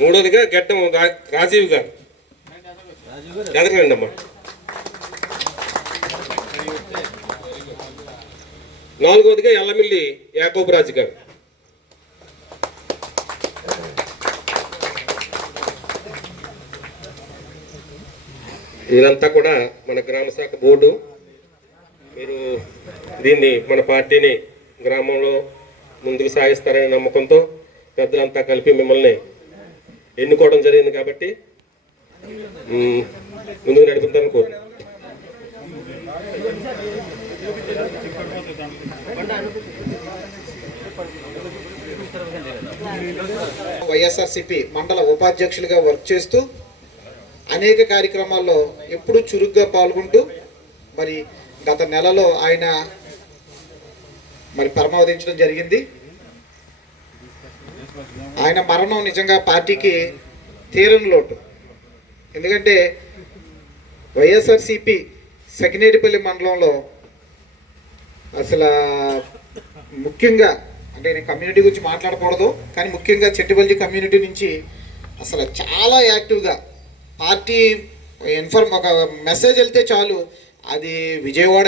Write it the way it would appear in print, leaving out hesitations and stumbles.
మూడోదిగా గెడ్డం రాజీవ్ గారు ఎదగండి అమ్మా. నాలుగోదిగా ఎల్లమిల్లి యాకోబరాజు గారు. వీళ్ళంతా కూడా మన గ్రామ శాఖ బోర్డు. మీరు దీన్ని మన పార్టీని గ్రామంలో ముందుకు సాగిస్తారనే నమ్మకంతో పెద్దలంతా కలిపి మిమ్మల్ని ఎన్నుకోవడం జరిగింది కాబట్టి ముందుకు నడుపుతారని కోరు. వైఎస్ఆర్సీపీ మండల ఉపాధ్యక్షులుగా వర్క్ చేస్తూ అనేక కార్యక్రమాల్లో ఎప్పుడూ చురుగ్గా పాల్గొంటూ మరి గత నెలలో ఆయన మరి పరమావధించడం జరిగింది. ఆయన మరణం నిజంగా పార్టీకి తీరని లోటు. ఎందుకంటే వైఎస్ఆర్సీపీ సకినేటిపల్లి మండలంలో అసలు ముఖ్యంగా అంటే నేను కమ్యూనిటీ గురించి మాట్లాడకూడదు, కానీ ముఖ్యంగా చెట్టుబల్లి కమ్యూనిటీ నుంచి అసలు చాలా యాక్టివ్గా పార్టీ ఒక మెసేజ్ వెళ్తే చాలు, అది విజయవాడ